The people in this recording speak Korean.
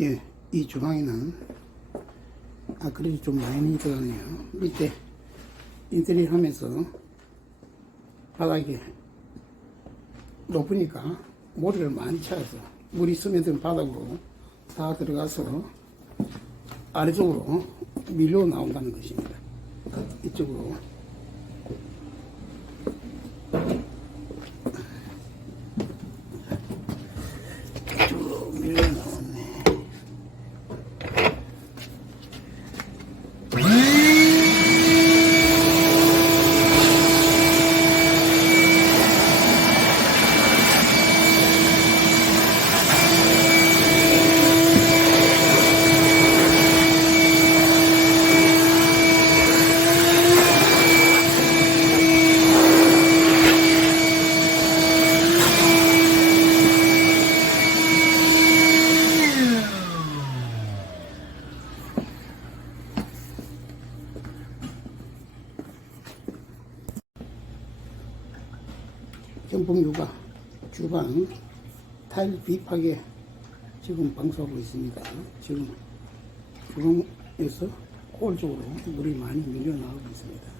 예, 이 주방에는 아크릴이 좀 많이 들어가네요. 밑에 인테리어 하면서 바닥이 높으니까 모래를 많이 쳐서 물이 스며든 바닥으로 다 들어가서 아래쪽으로 밀려 나온다는 것입니다. 이쪽으로 밀려 나왔네. 경풍유가 주방 타일 비파게 지금 방수하고 있습니다. 지금 주방에서 홀 쪽으로 물이 많이 밀려 나오고 있습니다.